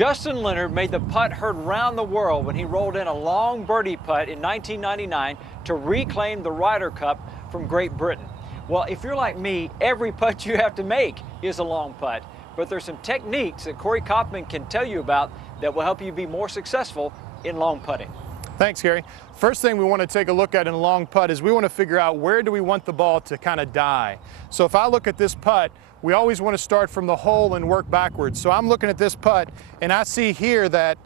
Justin Leonard made the putt heard round the world when he rolled in a long birdie putt in 1999 to reclaim the Ryder Cup from Great Britain. Well, if you're like me, every putt you have to make is a long putt. But there's some techniques that Corey Kauffman can tell you about that will help you be more successful in long putting. Thanks, Gary. First thing we want to take a look at in a long putt is we want to figure out where do we want the ball to kind of die. So if I look at this putt, we always want to start from the hole and work backwards. So I'm looking at this putt and I see here that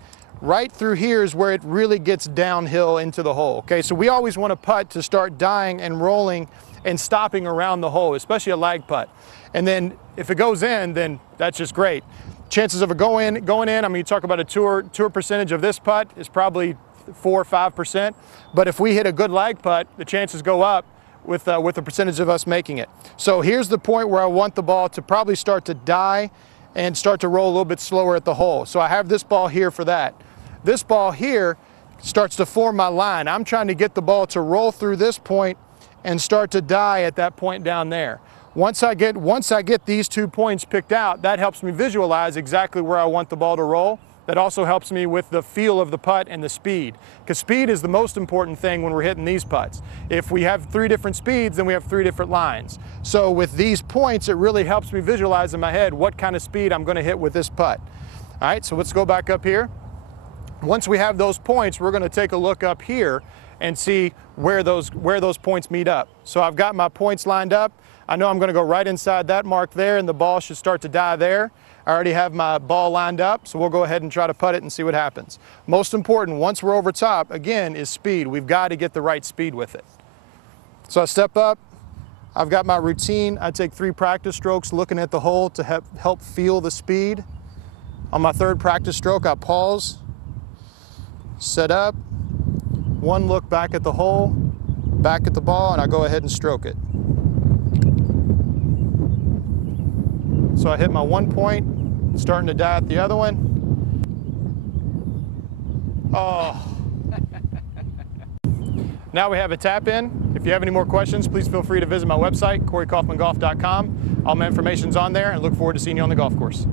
right through here is where it really gets downhill into the hole. Okay, so we always want a putt to start dying and rolling and stopping around the hole, especially a lag putt. And then if it goes in, then that's just great. Chances of it going in, I mean, you talk about a tour percentage of this putt is probably 4 or 5%. But if we hit a good lag putt, the chances go up with the percentage of us making it. So here's the point where I want the ball to probably start to die and start to roll a little bit slower at the hole. So I have this ball here for that. This ball here starts to form my line. I'm trying to get the ball to roll through this point and start to die at that point down there. Once I get these 2 points picked out, that helps me visualize exactly where I want the ball to roll. That also helps me with the feel of the putt and the speed, because speed is the most important thing when we're hitting these putts. If we have 3 different speeds, then we have 3 different lines. So with these points, it really helps me visualize in my head what kind of speed I'm going to hit with this putt. All right, so let's go back up here. Once we have those points, we're going to take a look up here and see where those points meet up. So I've got my points lined up. I know I'm going to go right inside that mark there, and the ball should start to die there. I already have my ball lined up, so we'll go ahead and try to putt it and see what happens. Most important, once we're over top, again, is speed. We've got to get the right speed with it. So I step up. I've got my routine. I take 3 practice strokes looking at the hole to help feel the speed. On my 3rd practice stroke, I pause, set up, 1 look back at the hole, back at the ball, and I go ahead and stroke it. So I hit my 1 point, starting to die at the other one. Oh. Now we have a tap in. If you have any more questions, please feel free to visit my website, CoreyKauffmanGolf.com. All my information's on there, and look forward to seeing you on the golf course.